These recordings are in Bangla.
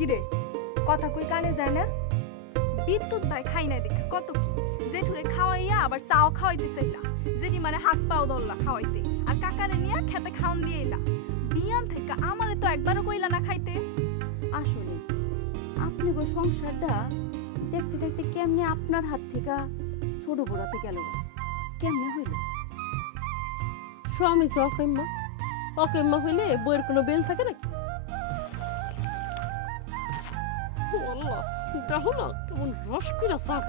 কিরে কথা কই কানে যায় না? বিদ্যুৎ ভাই খাই নাই দেখে কত কি জেঠুরে খাওয়াইয়া আবার চাও খাওয়াইতে চাইলা, জেঠি মানে হাত পাও ধরলা খাওয়াইতে, আর কাকারে নিয়ে খেতে খাওয়ান দিয়ে এলা। বিয়ান থেকে আমারে তো একবারও কইলা না খাইতে। আসলে আপনি গো সংসারটা দেখতে দেখতে কেমনে আপনার হাত থেকে ছোট বড়াতে গেল, কেমনে হইল? স্বামী অকম্মা, অকম্মা হইলে বইয়ের কোনো বেল থাকে নাকি? আল্লাহ, দেখো না কেমন রস করে শাক।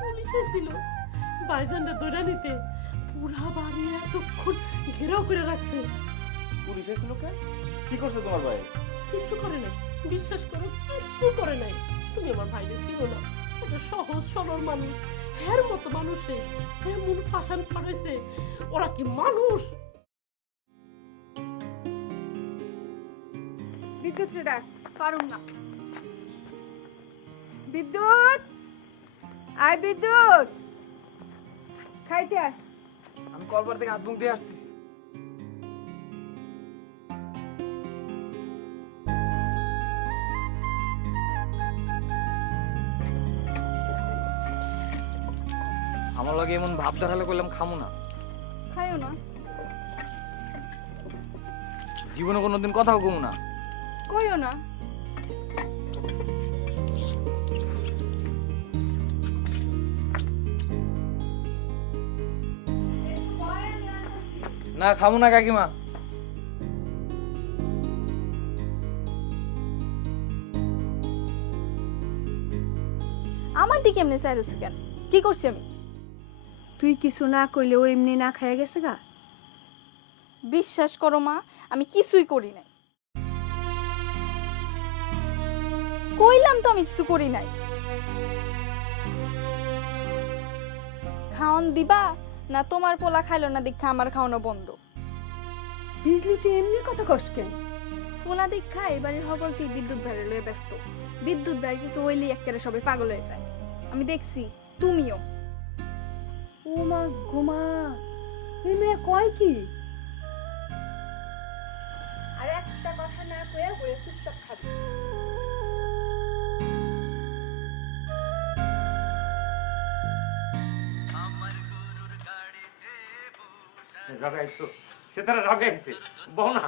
পুলিশ এসেছিল ভাইজানটা ধরে নিতে, পুরা বাড়ি এতক্ষণ ঘেরাও করে রাখছে। পুলিশ এসেছিল কেন? কি করছে তোমার ভাই? কিছু করে নাই, বিশ্বাস করো কিছু করে নাই। তুমি আমার ভাইরে ছিল না, একটা সহজ সরল মানুষ, হের মতো মানুষে এমন ফাঁসান ফাটাইছে। ওরা কি মানুষ? বিদ্যুৎ রে ডাক। পারুম না। বিদ্যুৎ, আয় বিদ্যুৎ, খাইতে আয়। আমি কলবার থেকে হাত মুখ দিয়ে আসতেছি। আমার লগে এমন ভাব দেখালে করলাম খামো না। খাইও না। জীবনে কোনোদিন কথাও কমু না। কইও না। না খামো না কাকিমা। আমার দিকে এমনি চাইরুস কেন? কি করছি আমি? তুই কিছু না কইলে ও এমনি না খাইয়া গেছে গা। বিশ্বাস করো মা, আমি কিছুই করি নাই। কইলাম তো আমি কিছু করি নাই। খাওন দিবা না তোমার পোলা খাইলো না দীক্ষা আমার খাওয়ানো বন্ধ? বিজলি তুই এমনি কথা কস কেন? পোলা দীক্ষা এবারের হবলটি বিদ্যুৎ ভাইয়ের লয়ে ব্যস্ত। বিদ্যুৎ ভাই কিছু হইলেই একেবারে সবাই পাগল হয়ে যায়। আমি দেখছি, তুমিও। ও মা গোমা, এই মেয়ে কয় কি? আর একটা কথা না কইয়া বইয়া চুপচাপ খাবি। রাবে আইছো, সে তারা রাবে আইছে। বহ না,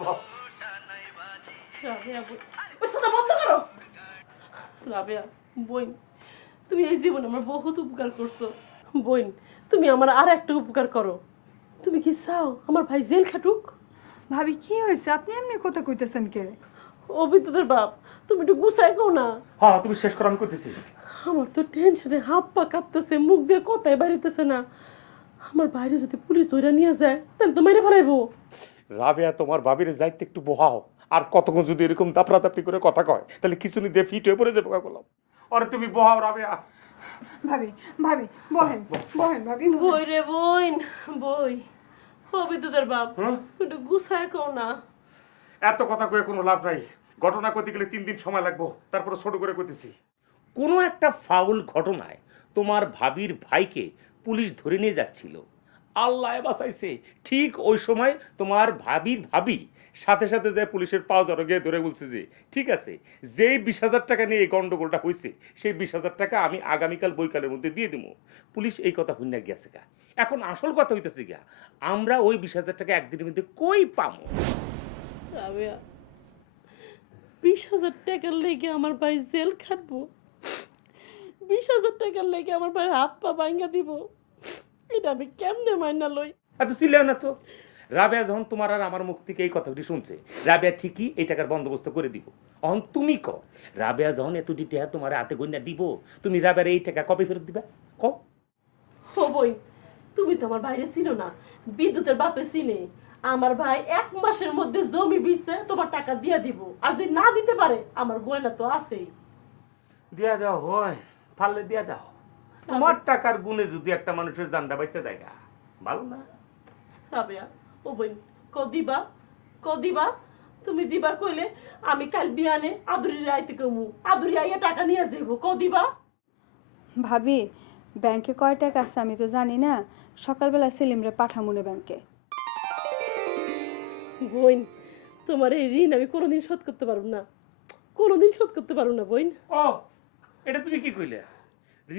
বহ। রাবেয়া বই, ওই সোনা বন্ধ করো। রাবেয়া বইন, তুমি এই জীবনে আমার বহুত উপকার করছো। বইন, তুমি আমার আর একটা উপকার করো। তুমি কি চাও আমার ভাই জেল খাটুক? ভাবি কি হয়েছে? আপনি এমনি কথা কইতেছেন কে? ও বিদ্যুতের বাপ, তুমি একটু গুছাই কও না। হ্যাঁ তুমি শেষ করো, আমি করতেছি। আমার তো টেনশনে হাত পা কাঁপতেছে, মুখ দিয়ে কথাই বাড়িতেছে না। আমার বাইরে যদি পুলিশ ধরে নিয়ে যায় তাহলে তো মেরে ফেলাইবো। রাবেয়া তোমার ভাবির যাইতে একটু বহাও, আর কতক্ষণ যদি এরকম দাপড়াদাপড়ি করে কথা কয় তাহলে কিছু নি দিয়ে ফিট হয়ে পড়ে যাবো বললাম। আরে তুমি বহাও রাবেয়া। ভাবি, ভাবি বহেন, বহেন ভাবি। বই রে বইন, বই। ও বিদ্যুতের বাপ, একটু গুছাই কও না। এত কথা কয়ে কোনো লাভ নাই। ঘটনা করতে গেলে 3 দিন সময় লাগবো, তারপরে ছোট করে কইতেছি। কোনো একটা ফাউল ঘটনায় তোমার ভাবির ভাইকে পুলিশ ধরে নিয়ে যাচ্ছিল, আল্লাহ বাঁচাইছে। ঠিক ওই সময় তোমার ভাবির ভাবি সাথে সাথে যে পুলিশের পাও জড়ো গিয়ে ধরে বলছে যে ঠিক আছে, যেই 20,000 টাকা নিয়ে এই গন্ডগোলটা হয়েছে সেই 20,000 টাকা আমি আগামীকাল বৈকালের মধ্যে দিয়ে দেবো। পুলিশ এই কথা শুনে গেছে গা। এখন আসল কথা হইতেছে গা, আমরা ওই 20,000 টাকা একদিনের মধ্যে কই পামো? রাবেয়া, 20,000 টাকার লেগে আমার ভাই জেল খাটবো? 20,000 টাকার লেগে আমার ভাই হাত পা ভাঙ্গা দিব? এটা আমি কেমনে মাইনা লই? এত ছিলেও না তো। রাবেয়া যখন তোমার আর আমার মুখ থেকে এই কথাটি শুনছে, রাবেয়া ঠিকই এই টাকার বন্দোবস্ত করে দিব। অহন তুমি ক, রাবেয়া যখন এতটি টাকা তোমার হাতে গইনা দিব, তুমি রাবেয়ার এই টাকা কবে ফেরত দিবা? ক। ও বই, তুমি তো আমার বাইরে ছিল না, বিদ্যুতের বাপে চিনে। আমার ভাই 1 মাসের মধ্যে জমি বিচে তোমার টাকা দিয়া দিব। আর যদি না দিতে পারে আমার গয়না তো আছেই। দিয়া দাও, হয় পারলে দিয়া দাও। তোমার টাকার গুণে যদি একটা মানুষের জানটা বাচ্চা দেয়, ভালো না? রাবেয়া, ও বোন, কদিবা কদিবা তুমি দিবা কইলে আমি কাল বিয়ানে আদুরির আইতে কমু, আদুরি আইয়া টাকা নিয়ে যাইব। কদিবা? ভাবি, ব্যাংকে কয় টাকা আছে আমি তো জানি না। সকালবেলা সেলিমরে পাঠামুনে ব্যাংকে। বোন, তোমার এই ঋণ আমি কোনোদিন শোধ করতে পারব না। কোনোদিন শোধ করতে পারো না বোন। ও এটা তুমি কি কইলে?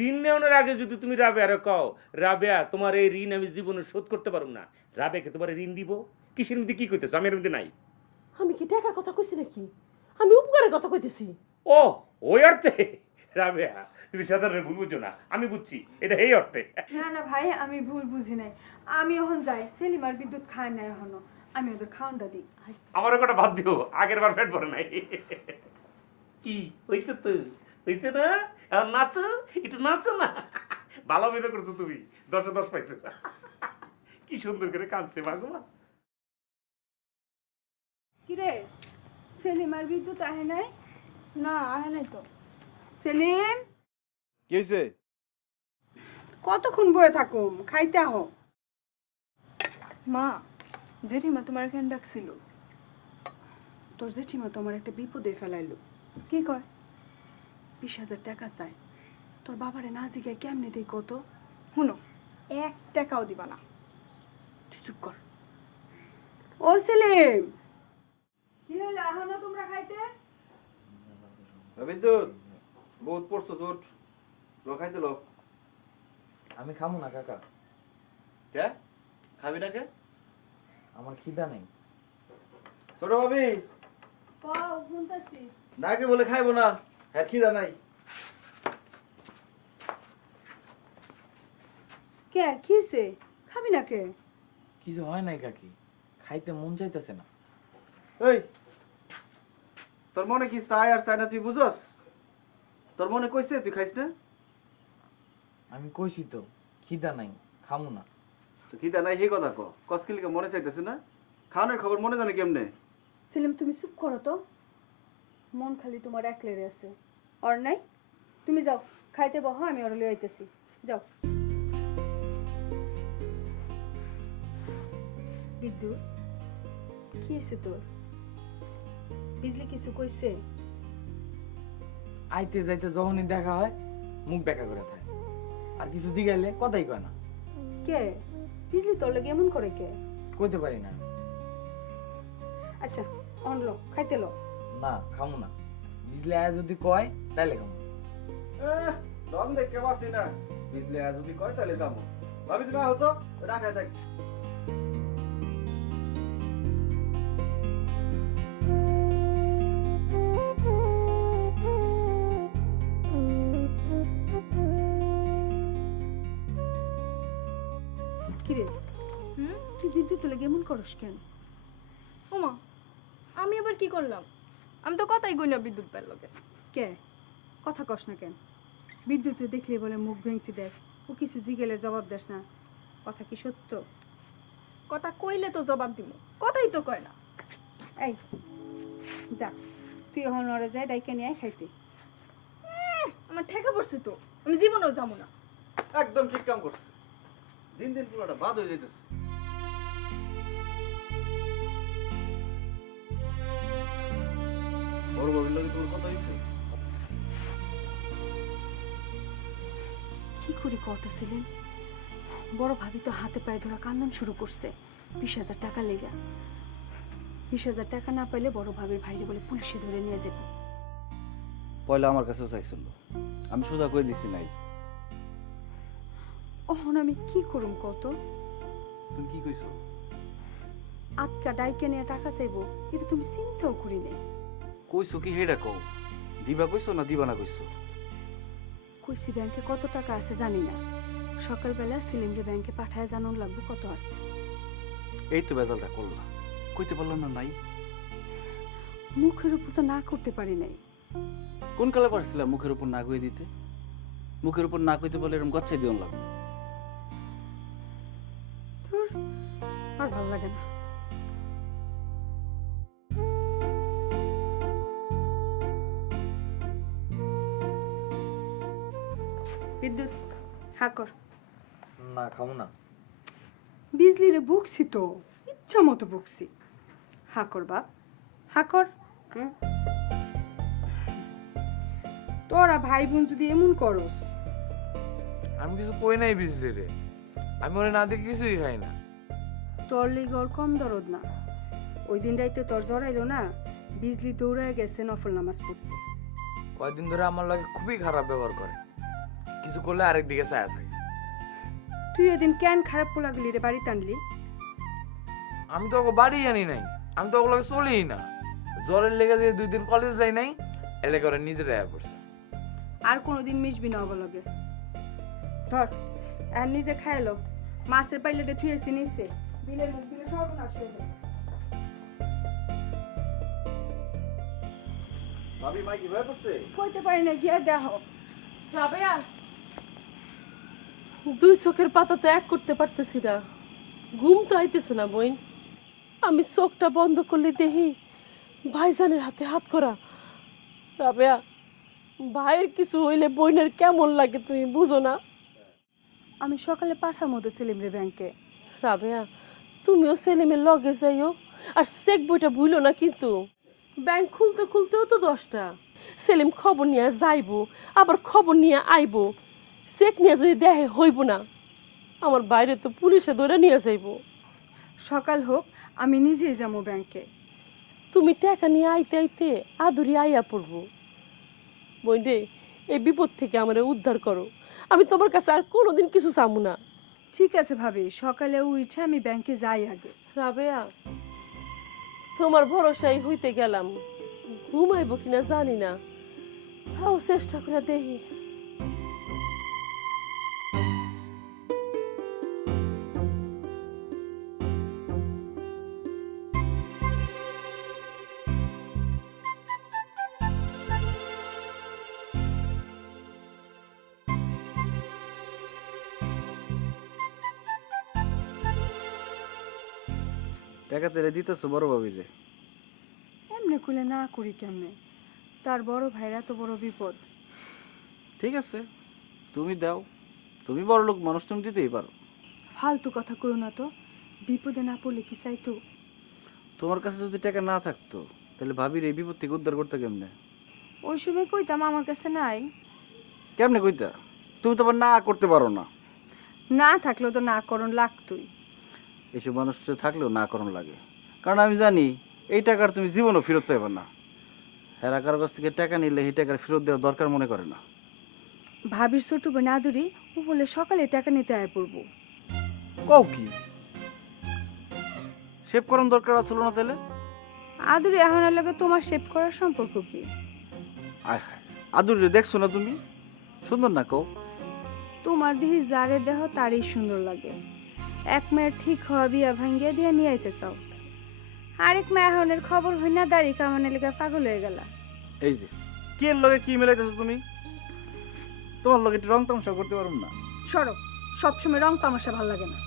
ঋণ নেওয়ার আগে যদি তুমি রাবেয়ারে কও, রাবেয়া তোমার এই ঋণ আমি জীবনে শোধ করতে পারবো না, রাবেয়াকে তোমার ঋণ দিব, কিসের মধ্যে কি কইতেছো? আমি এর মধ্যে নাই। আমি কি টাকার কথা কইছি নাকি? আমি উপকারের কথা কইতেছি। ও ওই অর্থে? রাবেয়া তুমি সাধারণ ভুল বুঝো না, আমি বুঝছি এটা এই অর্থে। না না ভাই, আমি ভুল বুঝি নাই। আমি এখন যাই, সেলিমার বিদ্যুৎ খায় না এখনো, আমি ওদের খাওয়ানটা দিই। আমার একটা বাদ দিও, আগের বার পেট ভরে নাই। কি হইছে তো? হইছে না? এখন নাচো, একটু নাচো না। ভালো অভিনয় করছো তুমি, 10 10 পাইছো। কি সুন্দর করে কাঁদছে বাগমা। কিরে, সেলিমার বিদ্যুৎ আহে নাই? না আহে নাই তো। সেলিম, কি হয়েছে? কতক্ষণ বয়ে থাকুম? খাইতে আহ। মা, জেঠিমা তোমার এখানে ডাকছিল। তোর জেঠিমা তো আমার একটা বিপদে ফেলাইলো। কি কয়? 20,000 টাকা চাই। তোর বাবারে না জিগায় কেমনে দেই কত? শুনো, 1 টাকাও দিবা না। তুই চুপ কর। ও সেলিম, কি হলো এখনো তোমরা খাইতে? বিদ্যুৎ বহুত পড়ছো তোর, লো খাইতে লো। আমি খামু না কাকা, কে খাবি না কে? আমার খিদা নেই। ছোট ভাবি কও, শুনতাছি। নাকি বলে খাইবো না, হ্যাঁ খিদা নাই। কে কিছে? খাবি না কে? কিছু হয় নাই কাকি, খাইতে মন চাইতেছে না। এই তোর মনে কি চাই আর চাই না তুই বুঝস? তোর মনে কইছে তুই খাইস না? আমি কইছি তো খিদা নাই, খামু না। তো খিদা নাই হে কথা কসকিলিকে মনে চাইতেছে না? খাওয়ানোর খবর মনে জানে কেমনে? সেলিম তুমি চুপ করো তো। মন খালি তোমার একলেরে আছে, আর নাই? তুমি যাও খাইতে বহ, আমি ওর লই আইতেছি। যাও। বিদ্যুৎ, কি হয়েছে তোর? বিজলি কিছু কইছে? আইতে যাইতে যখনই দেখা হয় মুখ বেঁকা করে থাকে, আর কিছু জিগাইলে কথাই কয় না। কে বিজলি তোর লাগে এমন করে কে? কইতে পারি না। আচ্ছা অনলো, খাইতে লো। না খামু না, বিজলি আয়া যদি কয় তাইলে খামু। দম দেখে বাসি না, বুঝলে আজ যদি কয় তাহলে যাবো। ভাবি তুমি আহতো রাখায় থাক। কিরে, তুই বিদ্যুৎ লাগে এমন করস কেন? ওমা, আমি আবার কি করলাম? আমি তো কথাই কই না বিদ্যুৎ পাইল লোকে। কে কথা কস না কেন? বিদ্যুৎ দেখলে বলে মুখ ভেঙচি দেস, ও কিছু জিগেলে জবাব দেস না, কথা কি সত্য? কথা কইলে তো জবাব দিব, কথাই তো কয় না। এই যা, তুই এখন ওরা যায় ডাইকে নিয়ে আয় খাইতে। আমার ঠেকা পড়ছে তো, আমি জীবনেও যাবো না। একদম ঠিক কাম করছে, দিন দিন পুরোটা বাদ হয়ে যাইতেছে। বড় ভাবির লগে তোর কথা হইছে? কি করি কত ছিলেন? বড় ভাবি তো হাতে পায়ে ধরা কান্দন শুরু করছে 20,000 টাকা লেগা। 20,000 টাকা না পাইলে বড় ভাবির ভাইরে বলে পুলিশে ধরে নিয়ে যাবে। পয়লা আমার কাছেও চাইছিল, আমি সোজা করে দিছি নাই। ওহন আমি কি করুম কত? তুমি কি কইছো? আটকা ডাইকে নিয়ে টাকা চাইবো, এটা তুমি চিন্তাও করি নাই। কইছো কি হেডা কও? দিবা কইছো না দিবা না কইছো? কইছি ব্যাংকে কত টাকা আছে জানি না, সকালবেলা সেলিমরে ব্যাংকে পাঠায় জানান লাগবে কত আছে। এই তো বেজালটা করলা, কইতে পারলাম না নাই? মুখের উপর তো না করতে পারি নাই। কোন কালে পারছিলাম মুখের উপর না কই দিতে? মুখের উপর না কইতে বলে এরকম গচ্ছাই দিওন লাগবে। তোর আর ভালো লাগে না। বিদ্যুৎ হাকর। না খামু না। বিজলি রে বকছি তো, ইচ্ছা মতো বকছি। হাকর বাপ হাকর। তোরা ভাই বোন যদি এমন করস। আমি কিছু কই নাই বিজলি রে, আমি ওরে না দেখে কিছুই খাই না। তোর লিগে ওর কম দরদ না। ওই দিন রাইতে তোর জড়াইলো না, বিজলি দৌড়ায় গেছে নফল নামাজ পড়তে। কয়েকদিন ধরে আমার লাগে খুবই খারাপ ব্যবহার করে, কিছু করলে আরেক দিকে চায়া থাকে। তুই এদিন কেন খারাপ পোলা গেলি রে বাড়িতে আনলি? আমি তো ওকে বাড়ি আনি নাই, আমি তো ওগুলোকে চলিই না। জ্বরের লেগে যে 2 দিন কলেজে যাই নাই, এলাকা ওরা নিজেরাই আয়া পড়ছে। আর কোনোদিন মিশবি না অবলগে। ধর আর নিজে খাইলো, মাছের পাইলেটে থুয়েছি নিচে, বিলের মুখ দিলে সর্বনাশ হয়ে যাবে। ভাবি মা কি ভয় করছে? কইতে পারি না, গিয়া দেখো। রাবেয়া, 2 চোখের পাতা তো এক করতে পারতেছি না, ঘুম তো আইতেছে না বোন। আমি চোখটা বন্ধ করলে দেখি ভাইজানের হাতে হাত করা। রাবেয়া, ভাইয়ের কিছু হইলে বোনের কেমন লাগে তুমি বুঝো না? আমি সকালে পাঠামো তো সেলিম রে ব্যাংকে। রাবেয়া, তুমিও সেলিমের লগে যাইও, আর চেক বইটা ভুলো না কিন্তু। ব্যাংক খুলতে খুলতেও তো 10টা। সেলিম খবর নিয়ে যাইবো, আবার খবর নিয়ে আইবো। চেক নিয়ে যদি দেখে হইব না, আমার বাইরে তো পুলিশে ধরে নিয়ে যাইব। সকাল হোক, আমি নিজেই যাবো ব্যাংকে। তুমি টাকা নিয়ে আইতে আইতে আদুরি আইয়া পড়বো। বোন রে, এই বিপদ থেকে আমার উদ্ধার করো, আমি তোমার কাছে আর কোনোদিন কিছু চামু না। ঠিক আছে ভাবি, সকালে উঠে আমি ব্যাংকে যাই আগে। রাবেয়া, তোমার ভরসাই হইতে গেলাম, ঘুমাইব কিনা জানি না, তাও চেষ্টা করে দেখি। টাকা তেরে দিতেছো বড় ভাবিরে? এমনি খুলে না করি কেমনে? তার বড় ভাইরা তো বড় বিপদ। ঠিক আছে, তুমি দাও, তুমি বড় লোক মানুষ, তুমি দিতেই পারো। ফালতু কথা কইও না তো, বিপদে না পড়লে কি চাইতো? তোমার কাছে যদি টাকা না থাকতো তাহলে ভাবির এই বিপদ থেকে উদ্ধার করতে কেমনে? ওই সময় কইতাম আমার কাছে নাই। কেমনে কইতা? তুমি তো আবার না করতে পারো না। না থাকলেও তো না করণ লাগতোই। এইসব মানুষ থাকলেও না করণ লাগে, কারণ আমি জানি এই টাকার তুমি জীবনও ফেরত পাইবে না। হেরা কারো কাছ থেকে টাকা নিলে এই টাকার ফেরত দেওয়ার দরকার মনে করে না। ভাবির ছোট বোন আদুরি ও বলে সকালে টাকা নিতে আয় পড়বো। কও কি? সেভ করার দরকার আসলো না তাহলে? আদুরি এখন লাগে তোমার সেভ করার সম্পর্ক কি? আয় হায়, আদুরে দেখছো না তুমি? সুন্দর না কও? তোমার দিহি যারে দেহ তারই সুন্দর লাগে। এক মেয়ের ঠিক হওয়া বিয়া ভাঙ্গিয়া দিয়া নিয়ে আইতে চাও, আরেক মেয়ে এখনের খবর হই না দাড়ি কামানের লেগে পাগল হয়ে গেলা। এই যে কি এর লগে কি মিলাইতেছো তুমি? তোমার লগে একটু রং তামাশা করতে পারুম না? সরো, সবসময় রং তামাশা ভাল লাগে না।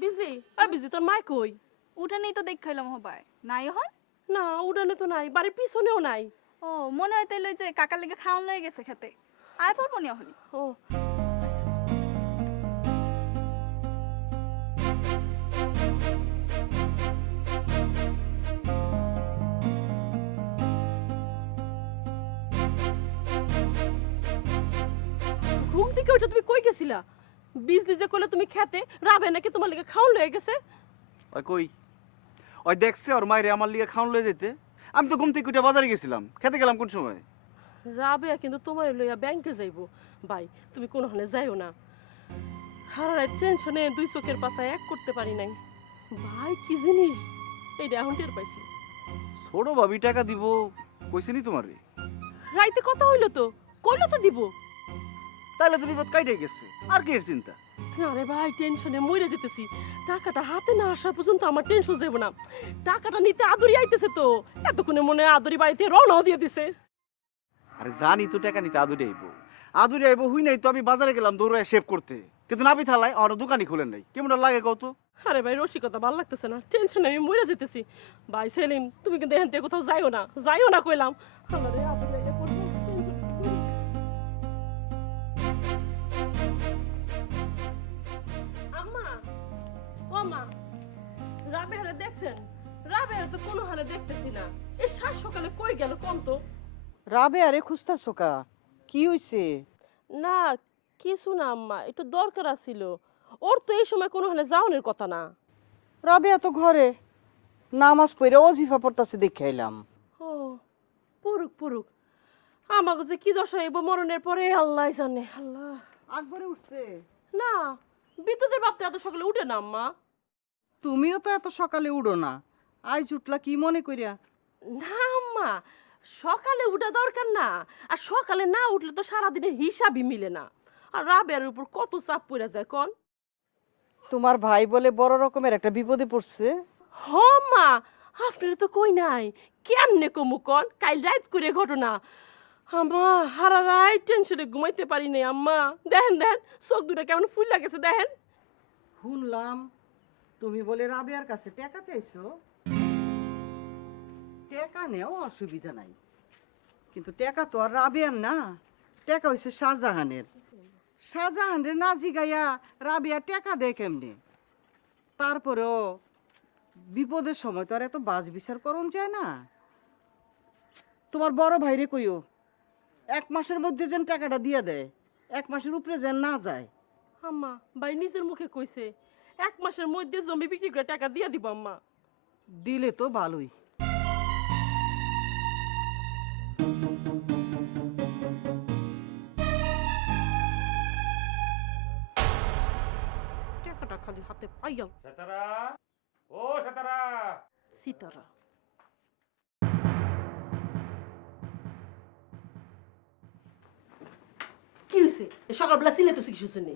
বিজলি, বিজলি তোর মাই কই? উঠানেই তো দেখাইলাম হবাই নাই হন। না, উড়ানে তো নাই, বাড়ির পিছনেও নাই। ও মনে হয় তাইলে যে কাকার লেগে খাওয়ান লয়ে গেছে খেতে, আয় পড়বো নি হনি। ও ঘুম থেকে ওইটা তুমি কই গেছিলা? বিজলি যে কইলে তুমি খেতে, রাবে নাকি তোমার লেগে খাওয়ান লয়ে গেছে? ওই কই? ওই দেখছে ওর মায়ের আমার লিগে খাওয়ান লয়ে যেতে। আমি তো ঘুম থেকে উঠে বাজারে গেছিলাম, খেতে গেলাম কোন সময়? রাবেয়া কিন্তু তোমার লইয়া ব্যাংকে যাইবো। ভাই তুমি কোনোখানে যাইও না, হারার টেনশনে 2 চোখের পাতা এক করতে পারি নাই। ভাই কি জিনিস এইটা এখন টের পাইছি। ছোট ভাবি টাকা দিব কইছিনি তোমারে? রাইতে কথা হইলো তো, কইলো তো দিব। তাহলে তো বিপদ কাইটে গেছে, আর কি এর চিন্তা? আরে ভাই টেনশনে মরে যেতেছি, টাকাটা হাতে না আসা পর্যন্ত আমার টেনশন যাব না। টাকাটা নিতে আদরি আইতেছে তো, এতক্ষণে মনে হয় আদরি বাড়িতে রওনাও দিয়ে দিছে। আরে জানি তো টাকা নিতে আদুরি আইবো, আদুরি আইবো হুই নাই তো। আমি বাজারে গেলাম দৌড়ায় শেভ করতে, কিন্তু নাবি থালায় আর দোকানই খুলেন নাই। কেমন লাগে কত? আরে ভাই রসিকতা ভালো লাগতেছে না, টেনশনে আমি মরে যেতেছি। ভাই সেলিম তুমি কিন্তু এখান থেকে কোথাও যাইও না, যাইও না কইলাম। আল্লাহরে আদরি আইলে পড়বো, টেনশনে পড়ি। আম্মা, ও মা, রাবেয়ারে দেখছেন? রাবেয়ারে তো কোনো হালে দেখতেছি না। এই সাত সকালে কই গেল কোন তো? রাবে আরে খুঁজতাছো কা? কি হইছে? না কিছু না আম্মা, একটু দরকার আছিল। ওর তো এই সময় কোনো হানে যাওয়ানোর কথা না। রাবেয়া তো ঘরে নামাজ পড়ে অজিফা পড়তাছে দেখে এলাম। ও পড়ুক পড়ুক, আমাকে যে কি দশা হইব মরণের পরে আল্লাহ জানে। আল্লাহ, আকবরে উঠছে? না বিদ্যুতের বাপতে এত সকালে উঠে না আম্মা। তুমিও তো এত সকালে উঠো না, আজ উঠলা কি মনে করিয়া? না আম্মা, সকালে উঠা দরকার না, আর সকালে না উঠলে তো সারাদিনের হিসাবই মিলে না। আর রাবেয়ার উপর কত চাপ পড়ে যায় কন। তোমার ভাই বলে বড় রকমের একটা বিপদে পড়ছে। হ মা, আপনার তো কই নাই, কেমনে কমু কন? কাল রাত করে ঘটনা। আম্মা হারা রাত টেনশনে ঘুমাইতে পারি নাই আম্মা। দেখেন দেখেন চোখ দুটা কেমন ফুল লাগেছে দেখেন। শুনলাম তুমি বলে রাবেয়ার কাছে টাকা চাইছো। টাকা নেও অসুবিধা নাই, কিন্তু টাকা তো আর রাবেয়ার না, টাকা হইছে শাহজাহানের। শাহজাহানের না জিগাইয়া রাবেয়া টাকা দেয় কেমনে? তারপরেও বিপদের সময় তো আর এত বাজ বিচার করন যায় না। তোমার বড় ভাইরে কইও 1 মাসের মধ্যে যেন টাকাটা দিয়ে দেয়, 1 মাসের উপরে যেন না যায়। আম্মা ভাই নিজের মুখে কইছে 1 মাসের মধ্যে জমি বিক্রি করে টাকা দিয়ে দিব আম্মা। দিলে তো ভালোই। টাকাটা খালি হাতে পাইয়া সেতারা, ও সেতারা, সীতারা। কি হয়েছে সকালবেলা সিলে তো কিছু শুনি?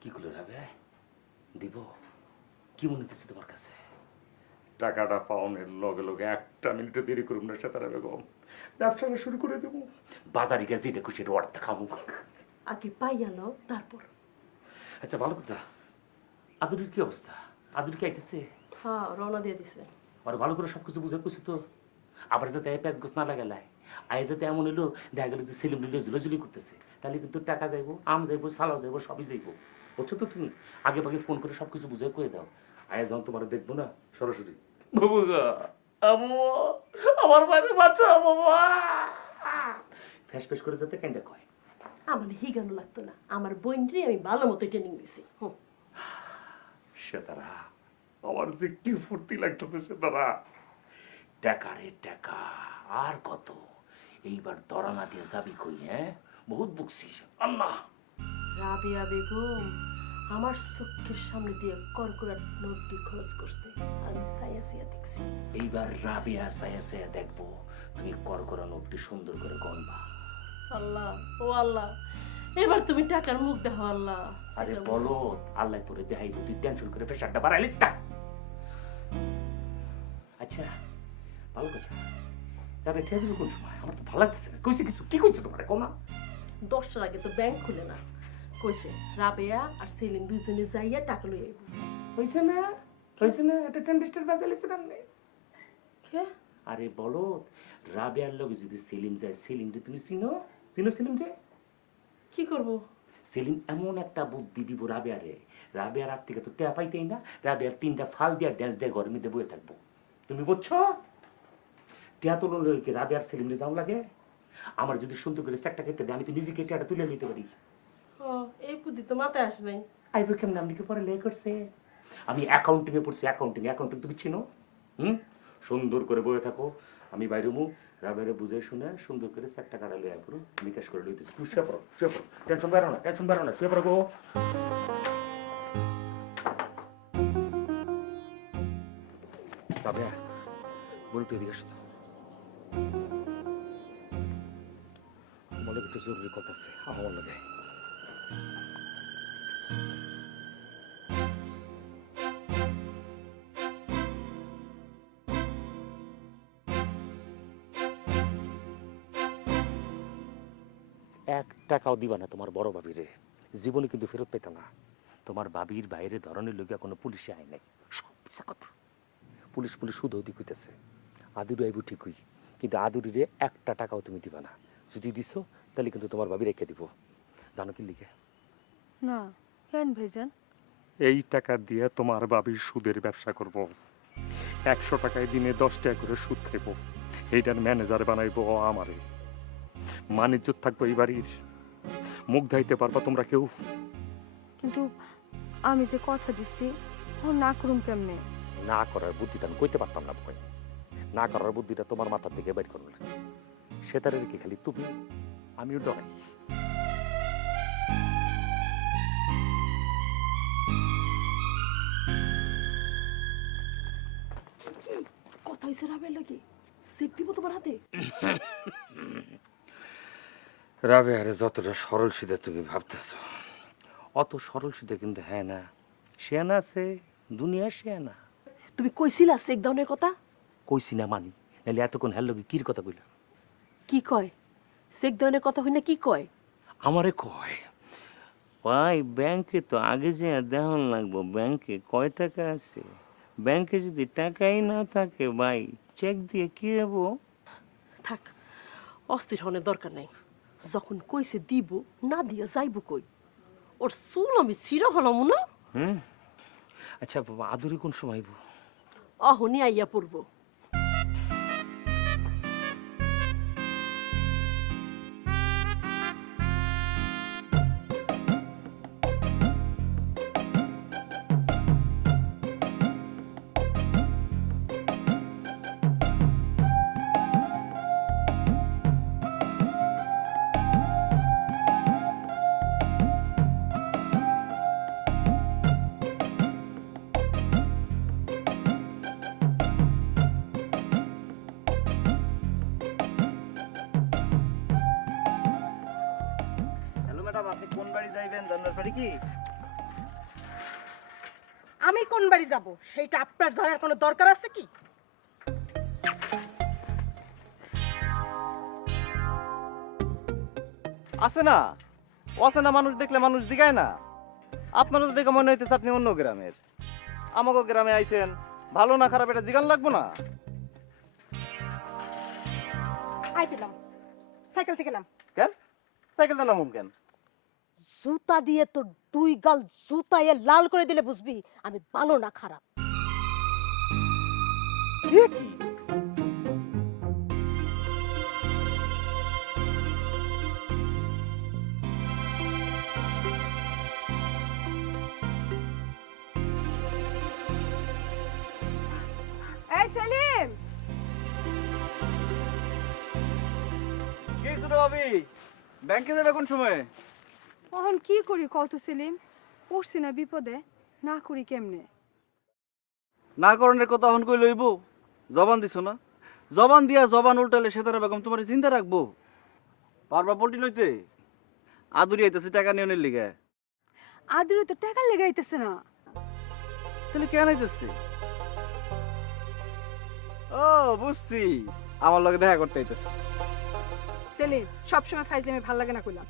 কি করলো রাবে? দিব কি মনে হচ্ছে তোমার কাছে? টাকাটা পাওনের লগে লগে 1 মিনিটও দেরি করুন না সেতারা বেগম, ব্যবসাটা শুরু করে দেবো। বাজারে গিয়ে যেটা খুশি অর্ধেক খামু। আগে পাইয়া নাও তারপর। আচ্ছা ভালো কথা, আদুরির কি অবস্থা? আদুরি কি আইতেছে? হ্যাঁ রওনা দিয়ে দিছে। আর ভালো করে সবকিছু বুঝে কইছি তো, আবার যাতে প্যাঁচ গোছ না লাগালাই। আয় যাতে এমন হইলো দেখা গেল যে সেলিম লিলে ঝুলাঝুলি করতেছে, তাহলে কিন্তু টাকা যাইবো, আম যাইবো, সালাও যাইবো, সবই যাইবো। বুঝছো তো তুমি? আগে ভাগে ফোন করে সবকিছু বুঝে কয়ে দাও। আয় যখন তোমার দেখবো না সরাসরি বাবুগা আমু আমার বাইরে বাঁচা বাবা ফ্যাস ফ্যাস করে যাতে কেন্দ্র কয়। আমার হিগানো লাগতো না, আমার বোনরে আমি ভালো মতো ট্রেনিং দিছি। সেতারা আমার যে কি ফুর্তি লাগতেছে সেতারা। টাকা রে টাকা, আর কত? এইবার দরানা দিয়ে যাবি কই? হ্যাঁ বহুত বুকছিস আল্লাহ। রাবিয়া বেগম আমার চোখের সামনে দিয়ে করকরার নোটটি খরচ করতে আমি সাইয়া সাইয়া দেখছি। এইবার রাবিয়া সায়া সায়া দেখবো তুমি করকরা নোটটি সুন্দর করে গনবা। আল্লাহ ও আল্লাহ, এবার তুমি টাকার মুখ দেখো আল্লাহ। আরে বলো আল্লাহ তোরে দেখাইব, তুই টেনশন করে প্রেশারটা বাড়াইলি তা। আচ্ছা ভালো কথা, তবে ঠেয়া দিবি কোন সময়? আমার তো ভালো লাগতেছে না। কইছে কিছু? কি কইছে তোমার কোন? 10টার আগে তো ব্যাংক খুলে না, কইছে রাবেয়া আর সেলিম দুইজনে যাইয়া টাকা লই আইব। হইছে না? হইছে না? এটা টেন্ডার বাজাইছে না? কে? আরে বলো রাবেয়ার লগে যদি সেলিম যায়, সেলিম রে তুমি চিনো? চিনো সেলিম রে? কি করব? সেলিম এমন একটা বুদ্ধি দিব রাবেয়ারে, রাবেয়ার হাত থেকে তো টেয়া পাইতেই না, রাবেয়ার 3টা ফাল দিয়া ড্যান্স দিয়ে ঘরের মধ্যে বয়ে থাকবো। তুমি বুঝছো? টেয়া তোলন লইকে রাবেয়ার সেলিম রে যাও লাগে। আমার যদি সুন্দর করে একটা কেটে দেয়, আমি তো নিজেকে টেয়াটা তুলে নিতে পারি। এই বুদ্ধি তো মাথায় আসে নাই। আইবো কেমন? আমি কি পরে লে করছে? আমি অ্যাকাউন্টিং এ পড়ছি, অ্যাকাউন্টিং। অ্যাকাউন্টিং তুমি চিনো? সুন্দর করে বয়ে থাকো, আমি বাইরে মু রাবেয়ারে বুঝে শুনে সুন্দর করে একটা কাটা লইয়া করো, বিকাশ করে লইতেছি। তুমি শুয়ে পড়ো, শুয়ে পড়ো, টেনশন বেরো না, টেনশন বেরো না, শুয়ে পড়ো গো। রাবেয়া বলতে এদিকে আসতো, মনে করতে জরুরি কথা আছে আমার লাগে। টাকাও দিবা না তোমার বড় ভাবিরে, জীবনে কিন্তু ফেরত পেত না। তোমার ভাবির বাইরে ধরনের লোকিয়া কোনো পুলিশে আয় নাই, সব মিছা কথা। পুলিশ পুলিশ শুধু ওদিক হইতেছে। আদুরি আইব ঠিকই, কিন্তু আদুরিরে 1টা টাকাও তুমি দিবা না। যদি দিছো তাহলে কিন্তু তোমার ভাবি রেখে দিব। জানো কি লিখে? না কেন ভাইজান? এই টাকা দিয়ে তোমার ভাবির সুদের ব্যবসা করব। 100 টাকায় দিনে 10 টাকা করে সুদ খাইব। এইটার ম্যানেজার বানাইবো আমারে। মানিজ্য থাকবো এই বাড়ির, মুখ ধাইতে পারবা তোমরা কেউ? কিন্তু আমি যে কথা দিচ্ছি ও না করুম কেমনে? না করার বুদ্ধিটা আমি কইতে পারতাম না ভাই। না করার বুদ্ধিটা তোমার মাথা থেকে বের করো না। সেতারের কি খালি তুমি, আমিও ডরাই। কথা হয়েছে রাবের লাগে, চেক দিব তোমার হাতে। রাবে আরে যতটা সরল সিধে তুমি ভাবতেছ, অত সরল সিধে কিন্তু হ্যাঁ না। শেয়ানা আছে দুনিয়া, শেয়ানা। তুমি কইছিলা চেক দাউনের কথা? কইছি না মানি, নাহলে এতক্ষণ হ্যার লগে কির কথা কইলা? কি কয়? চেক দাউনের কথা হই না কি কয়? আমারে কয় ভাই ব্যাংকে তো আগে যে দেখান লাগবো ব্যাংকে কয় টাকা আছে। ব্যাংকে যদি টাকাই না থাকে ভাই চেক দিয়ে কি হবো? থাক, অস্থির হওয়ার দরকার নাই। যখন কইছে দিব, না দিয়া যাইব কই? ওর চুল আমি ছিঁড়া হলাম না। আচ্ছা বাবা, আদুরি কোন সময় আইবো? অহনি আইয়া পড়বো। হ্যালো ম্যাডাম, আপনি কোন বাড়ি যাইবেন জানার পারি কি? আমি কোন বাড়ি যাব সেটা আপনার জানার কোনো দরকার আছে কি? আছে না, অচেনা মানুষ দেখলে মানুষ জিগায় না। আপনারও তো দেখে মনে হইতেছে আপনি অন্য গ্রামের। আমাকে গ্রামে আইছেন, ভালো না খারাপ এটা জিগান লাগবো না? আইতেলাম, সাইকেল থেকে নাম। কেন সাইকেলটা নামুন কেন? জুতা দিয়ে তোর দুই গাল জুতায় লাল করে দিলে বুঝবি আমি ভালো না খারাপ। এ কি? এই সেলিম, কি ছোট ভাবি, ব্যাংকে যাবে কোন সময়? এখন কি করি কত সেলিম? পড়ছি না বিপদে, না করি কেমনে? না করণের কথা হন কই লইব? জবান দিছো না? জবান দিয়া জবান উল্টালে সেতারা বেগম তোমার চিন্তা রাখবো? পারবা পল্টি লইতে? আদুরি আইতেছে টাকা নিয়নের লিগে। আদুরে তো টাকা লেগাইতেছে না। তাহলে কেন আইতেছে? ও বুঝছি, আমার লগে দেখা করতে আইতেছে। সেলিম, সবসময় ফাইজলামি ভাল লাগে না কইলাম।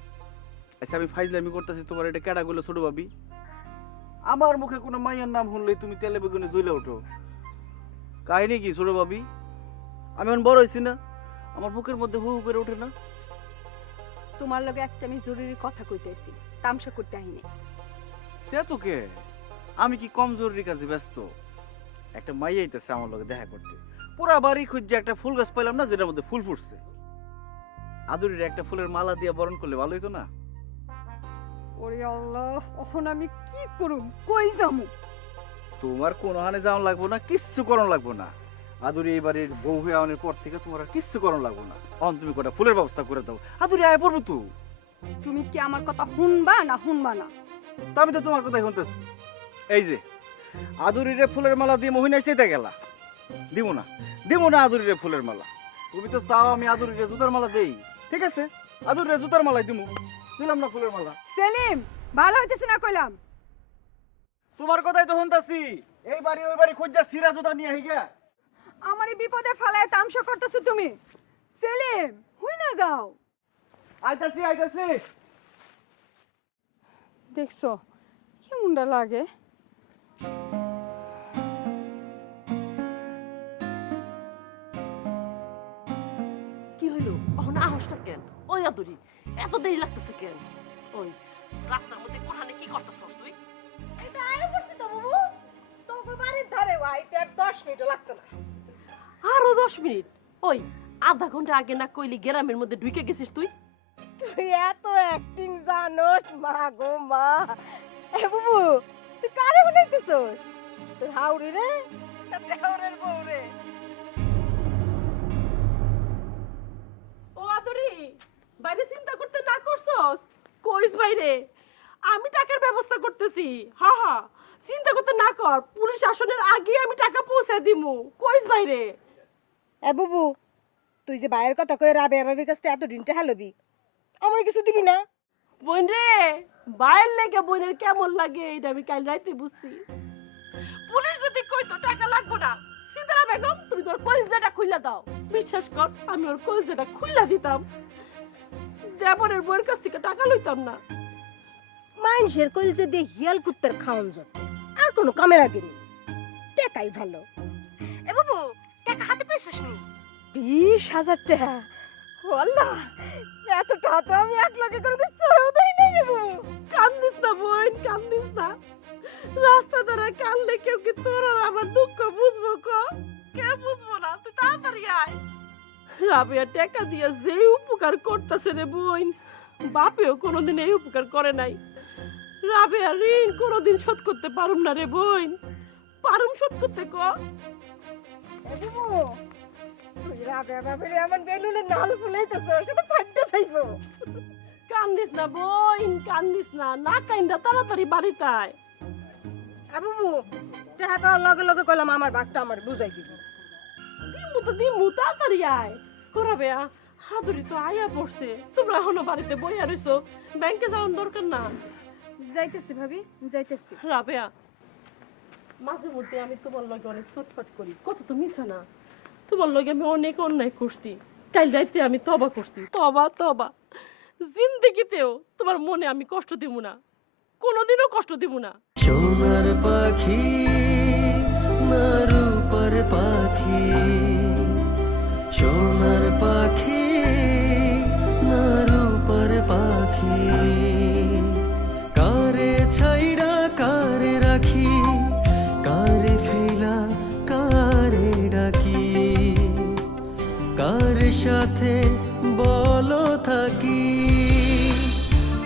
আচ্ছা আমি ফাইজলামি করতেছি, তোমার এটা কেডা গুলো ছোট ভাবি? আমার মুখে কোনো মাইয়ার নাম শুনলেই তুমি তেলে বেগুনে জ্বলে ওঠো। কাহিনী কি ছোট ভাবি? আমি এখন বড় হয়েছি না, আমার বুকের মধ্যে হু হু করে ওঠে না? তোমার লগে একটা আমি জরুরি কথা কইতেছি, তামসা করতে আহিনি। সে তো কে, আমি কি কম জরুরি কাজে ব্যস্ত? একটা মাই আইতেছে আমার লগে দেখা করতে, পুরা বাড়ি খুঁজছে একটা ফুল গাছ পাইলাম না যেটার মধ্যে ফুল ফুটছে। আদুরির একটা ফুলের মালা দিয়ে বরণ করলে ভালো হইতো না? ওরে আল্লাহ, এখন আমি কি করুম, কই যামু? তোমার কোনো হানে যাওয়া লাগবো না, কিচ্ছু করণ লাগবো না। আদুরি এই বাড়ির বউ হয়ে আওয়ানোর পর থেকে তোমার আর কিচ্ছু করণ লাগবো না। এখন তুমি কটা ফুলের ব্যবস্থা করে দাও, আদুরি আয় পড়বো তো। তুমি কি আমার কথা শুনবা না শুনবা না? তা আমি তো তোমার কথাই শুনতেছি। এই যে আদুরিরে ফুলের মালা দিয়ে মহিনাই চাইতে গেলা, দিব না দিব না আদুরিরে ফুলের মালা। তুমি তো চাও আমি আদুরিরে জুতার মালা দেই, ঠিক আছে আদুরিরে জুতার মালাই দিব, দিলাম না ফুলের মালা। সেলিম, ভালো হইতেছে না কইলাম। তোমার কথাই তো শুনতাছি, এই বাড়ি ওই বাড়ি খুঁজা সিরা জুতা নিয়ে হিগা। আমারই বিপদে ফেলায় তামসা করতেছো তুমি। সেলিম, হুই না যাও। আইতাছি আইতাছি। দেখছো কেমনটা লাগে? কি হইলো? এখন আহসটা কেন? ওই আদুরি, এত দেরি লাগতেছে কেন? ওই রাস্তার মধ্যে কোরহানে কি করতেছস তুই? এটা আয় পড়ছি তো বাবু, তোকে বাড়ির ধারে আইতে আর 10 মিনিট লাগতো না। আরো 10 মিনিট? ওই আধা ঘন্টা আগে না কইলি গ্রামের মধ্যে ঢুকে গেছিস তুই? তুই এত অ্যাক্টিং জানোস মা গো মা, এ বাবু তুই কারে বানাইতেছস তোর হাউরি রে না দেওরের বউ রে? ও আদরি, বাইরে চিন্তা করতে না করছস? কইস বাইরে, আমি টাকার ব্যবস্থা করতেছি। হা হা, চিন্তা করতে না কর, পুলিশ আসনের আগে আমি টাকা পৌঁছে দিমু। কইস বাইরে। এ বাবু তুই যে ভাইয়ের কথা কই রাবেয়া ভাবির কাছে এত দিন টাকা লবি, আমার কিছু দিবি না? বোন রে, বাইরের লেগে বোনের কেমন লাগে এটা আমি কাল রাতে বুঝছি। পুলিশ যদি কইতো টাকা লাগবো না, সিতারা বেগম তুমি তোর কলজাটা খুইলা দাও। বিশ্বাস কর, আমি ওর কলজাটা খুইলা দিতাম, দেবরের বউয়ের কাছ থেকে টাকা লইতাম না। মানুষের কইল যে হিয়াল কুত্তার খাওন যত, আর কোনো কামে লাগেনি, টাকাই ভালো। এ বাবু টাকা হাতে পাইছিস নি? 20,000 টাকা। আল্লাহ, এত টাকা তো আমি এক লগে করে দিচ্ছিও তাই না রে বাবু? কান্দিস না বোন, কান্দিস না। রাস্তা ধরে কানলে কেউ কি তোর আর আমার দুঃখ বুঝবো ক? কেউ বুঝবো না, তুই তাড়াতাড়ি আয়। রাবেয়া টাকা দিয়ে যে উপকার করতেছে রে বোন, বাপেও কোনোদিন এই উপকার করে নাই। রাবেয়া ঋণ কোনোদিন শোধ করতে পারুম না রে বোন। পারুম শোধ করতে ক? এ বাবু তুই রাবেয়া ভাবিরে এমন বেলুনে নাল ফুলাইতেছস, সেটা ফাটতে চাইবো। কান্দিস না বোন, কান্দিস না, না কাইন্দা তাড়াতাড়ি বাড়িতে আয়। এ বাবু টাকা পাওয়ার লগে লগে কইলাম আমার ভাগটা আমার বুঝাই দিব। দিমু তো দিমু, তাড়াতাড়ি আয়। রাবেয়া, হাতুড়ি তো আয়া পড়ছে, তোমরা এখনো বাড়িতে বইয়া রইছো, ব্যাংকে যাওয়ার দরকার না। যাইতেছি ভাবি, যাইতেছি। রাবেয়া, মাঝে মধ্যে আমি তোমার লগে অনেক ছটফট করি, কত তো মিশা না। তোমার লগে আমি অনেক অন্যায় করছি, কাল রাইতে আমি তবা করছি। তবা তবা, জিন্দেগিতেও তোমার মনে আমি কষ্ট দিব না, কোনোদিনও কষ্ট দিব না। সোনার পাখি না রূপার পাখি, সোনার পাখি না রূপার পাখি, কারে ছাইড়া কারে রাখি, কারে ফেলা কারে ডাকি, কার সাথে বলো থাকি,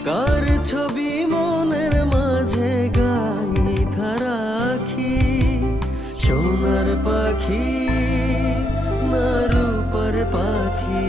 কার ছবি মনের মাঝে গাইথা রাখি, সোনার পাখি না রূপার পাখি,